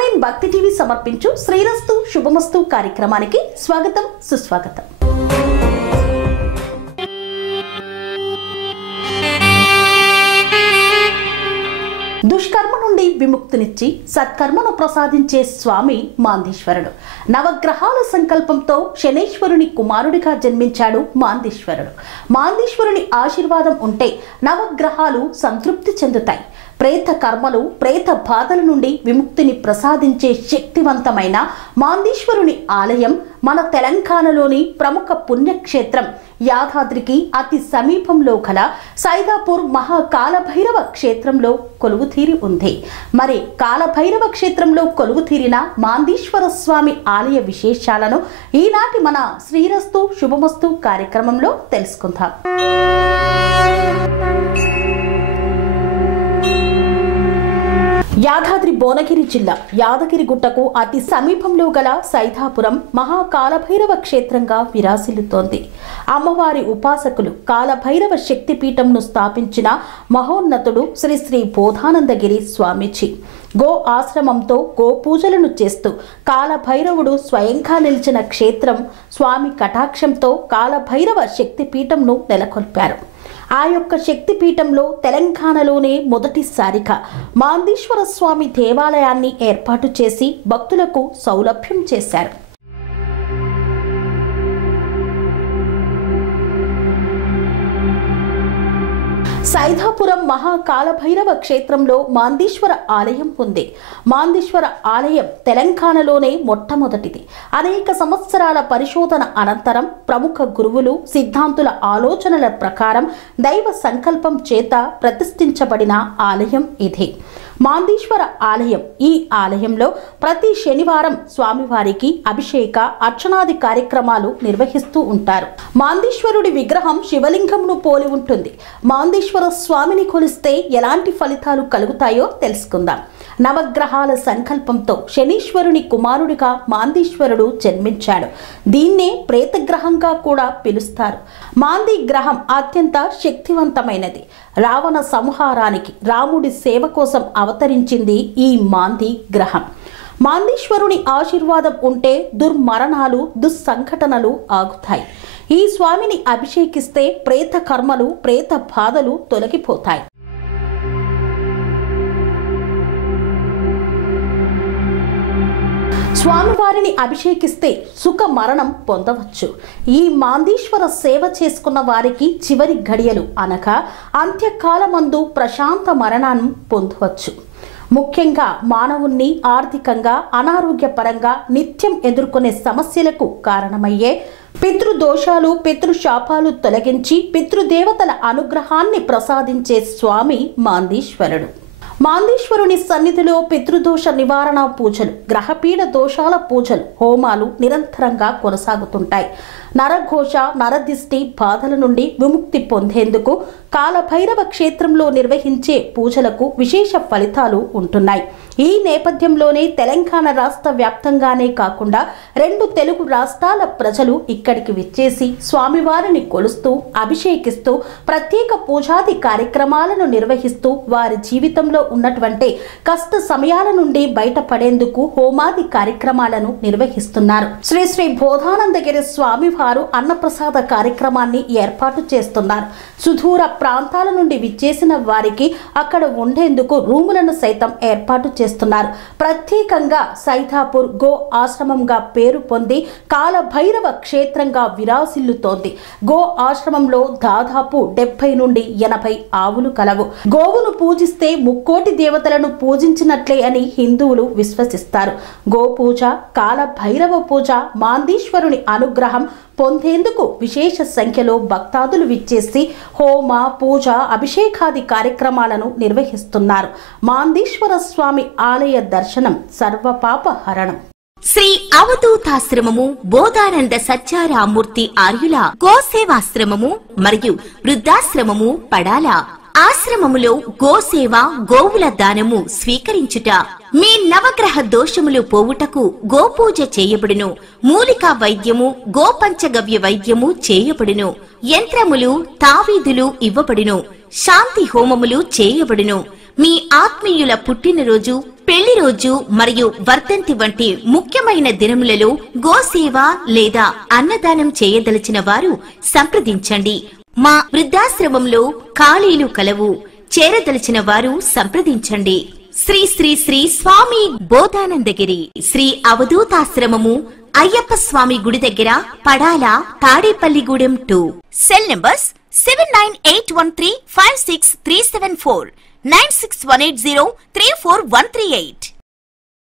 Online భక్తి TV సమర్పించు శ్రీరస్తు శుభమస్తు కార్యక్రమానికి స్వాగతం సుస్వాగతం. దుష్కర్మ నుండి విముక్తినిచ్చి సత్కర్మను ప్రసాదించే స్వామి మాందేశ్వరుడు. నవగ్రహాల సంకల్పంతో శనేశ్వరుని కుమారుడిగా జన్మించాడు మాందేశ్వరుడు. మాందేశ్వరుని ఆశీర్వాదం ఉంటే నవగ్రహాలు సంతృప్తి చెందుతాయి. ప్రేత కర్మలు, ప్రేత బాధల నుండి విముక్తిని ప్రసాదించే శక్తివంతమైన మాందేశ్వరుని ఆలయం మన తెలంగాణలోని ప్రముఖ పుణ్యక్షేత్రం యాదాద్రికి అతి సమీపంలో గల సైదాపూర్ మహాకాలభైరవ క్షేత్రంలో కొలువుతీరి ఉంది. మరి కాలభైరవ క్షేత్రంలో కొలువుతీరిన మాందేశ్వర స్వామి ఆలయ విశేషాలను ఈనాటి మన శ్రీరస్తు శుభమస్తు కార్యక్రమంలో తెలుసుకుందాం. యాదాద్రి భువనగిరి జిల్లా యాదగిరిగుట్టకు అతి సమీపంలో గల సైదాపురం మహాకాలభైరవ క్షేత్రంగా విరాసిల్లుతోంది. అమ్మవారి ఉపాసకులు కాలభైరవ శక్తిపీఠంను స్థాపించిన మహోన్నతుడు శ్రీ శ్రీ బోధానందగిరి స్వామీజీ. గో ఆశ్రమంతో గో పూజలను చేస్తూ కాలభైరవుడు స్వయంగా నిలిచిన క్షేత్రం స్వామి కటాక్షంతో కాలభైరవ శక్తిపీఠంను నెలకొల్పారు. ఆ యొక్క శక్తిపీఠంలో తెలంగాణలోనే మొదటిసారిగా మాందేశ్వర స్వామి దేవాలయాన్ని ఏర్పాటు చేసి భక్తులకు సౌలభ్యం చేశారు. సైదాపురం మహాకాలభైరవ క్షేత్రంలో మాందేశ్వర ఆలయం ఉంది. మాందేశ్వర ఆలయం తెలంగాణలోనే మొట్టమొదటిది. అనేక సంవత్సరాల పరిశోధన అనంతరం ప్రముఖ గురువులు, సిద్ధాంతుల ఆలోచనల ప్రకారం దైవ సంకల్పం చేత ప్రతిష్ఠించబడిన ఆలయం ఇది. మాందేశ్వర ఆలయం. ఈ ఆలయంలో ప్రతి శనివారం స్వామివారికి అభిషేక, అర్చనాది కార్యక్రమాలు నిర్వహిస్తూ ఉంటారు. మాందేశ్వరుడి విగ్రహం శివలింగంను పోలి ఉంటుంది. మాందేశ్వర స్వామిని కొలిస్తే ఎలాంటి ఫలితాలు కలుగుతాయో తెలుసుకుందాం. నవగ్రహాల సంకల్పంతో శనీశ్వరుని కుమారుడిగా మాందేశ్వరుడు జన్మించాడు. దీన్నే ప్రేతగ్రహంగా కూడా పిలుస్తారు. మాంది గ్రహం అత్యంత శక్తివంతమైనది. రావణ సంహారానికి రాముడి సేవ కోసం అవతరించింది ఈ మాంది గ్రహం. మాందేశ్వరుని ఆశీర్వాదం ఉంటే దుర్మరణాలు, దుస్సంఘటనలు ఆగుతాయి. ఈ స్వామిని అభిషేకిస్తే ప్రేత కర్మలు, ప్రేత బాధలు తొలగిపోతాయి. స్వామివారిని అభిషేకిస్తే సుఖ మరణం పొందవచ్చు. ఈ మాందేశ్వర సేవ చేసుకున్న వారికి చివరి గడియలు అనగా అంత్యకాలమందు ప్రశాంత మరణాన్ని పొందవచ్చు. ముఖ్యంగా మానవుణ్ణి ఆర్థికంగా, అనారోగ్యపరంగా నిత్యం ఎదుర్కొనే సమస్యలకు కారణమయ్యే పితృదోషాలు, పితృశాపాలు తొలగించి పితృదేవతల అనుగ్రహాన్ని ప్రసాదించే స్వామి మాందేశ్వరుడు. మాందేశ్వరుని సన్నిధిలో పితృదోష నివారణ పూజలు, గ్రహపీడ దోషాల పూజలు, హోమాలు నిరంతరంగా కొనసాగుతుంటాయి. నరఘోష, నరదిష్టి బాధల నుండి విముక్తి పొందేందుకు కాలభైరవ క్షేత్రంలో నిర్వహించే పూజలకు విశేష ఫలితాలు ఉంటున్నాయి. ఈ నేపథ్యంలోనే తెలంగాణ రాష్ట్ర వ్యాప్తంగానే కాకుండా 2 తెలుగు రాష్ట్రాల ప్రజలు ఇక్కడికి విచ్చేసి స్వామివారిని కొలుస్తూ, అభిషేకిస్తూ ప్రత్యేక పూజాది కార్యక్రమాలను నిర్వహిస్తూ వారి జీవితంలో ఉన్నటువంటి కష్ట సమయాల నుండి బయటపడేందుకు హోమాది కార్యక్రమాలను నిర్వహిస్తున్నారు. శ్రీ శ్రీ బోధానందగిరి స్వామి వారు అన్నప్రసాద కార్యక్రమాన్ని ఏర్పాటు చేస్తున్నారు. సుదూర ప్రాంతాల నుండి విచ్చేసిన వారికి అక్కడ ఉండేందుకు రూములను సైతం ఏర్పాటు చేస్తున్నారు. ప్రత్యేకంగా సైదాపూర్ గో ఆశ్రమంగా పేరు పొంది కాలభైరవ క్షేత్రంగా విరాసిల్లుతోంది. గో ఆశ్రమంలో దాదాపు 70 నుండి 80 ఆవులు కలవు. గోవును పూజిస్తే ముక్కోటి దేవతలను పూజించినట్లే అని హిందువులు విశ్వసిస్తారు. గోపూజ, కాలభైరవ పూజ, మాందేశ్వరుని అనుగ్రహం పొందేందుకు విశేష సంఖ్యలో భక్తాదులు విచ్చేసి హోమ, పూజ, అభిషేకాది కార్యక్రమాలను నిర్వహిస్తున్నారు. మాందేశ్వర స్వామి ఆలయ దర్శనం సర్వపాప హరణం. శ్రీ అవధూతాశ్రమము, బోధానంద సత్యారామూర్తి ఆర్యుల గోసేవాశ్రమము మరియు వృద్ధాశ్రమము పడాల. ఆశ్రమములో గోసేవ, గోవుల దానము స్వీకరించుట, మీ నవగ్రహ దోషములు పోవుటకు గోపూజ చేయబడును. మూలికా వైద్యము, గోపంచగవ్య వైద్యము చేయబడును. యంత్రములు, తావీదులు ఇవ్వబడును. శాంతి హోమములు చేయబడును. మీ ఆత్మీయుల పుట్టినరోజు, పెళ్లి రోజు మరియు వర్ధంతి వంటి ముఖ్యమైన దినములలో గోసేవ లేదా అన్నదానం చేయదలిచిన వారు సంప్రదించండి. మా వృద్ధాశ్రమంలో ఖాళీలు కలవు. చేరదలిచిన వారు సంప్రదించండి. శ్రీ శ్రీ శ్రీ స్వామి బోధానందగిరి శ్రీ అవధూతాశ్రమము, అయ్యప్ప స్వామి గుడి దగ్గర, పడాల, తాడేపల్లిగూడెం 2. Cell numbers 7981356374, 9618034 138.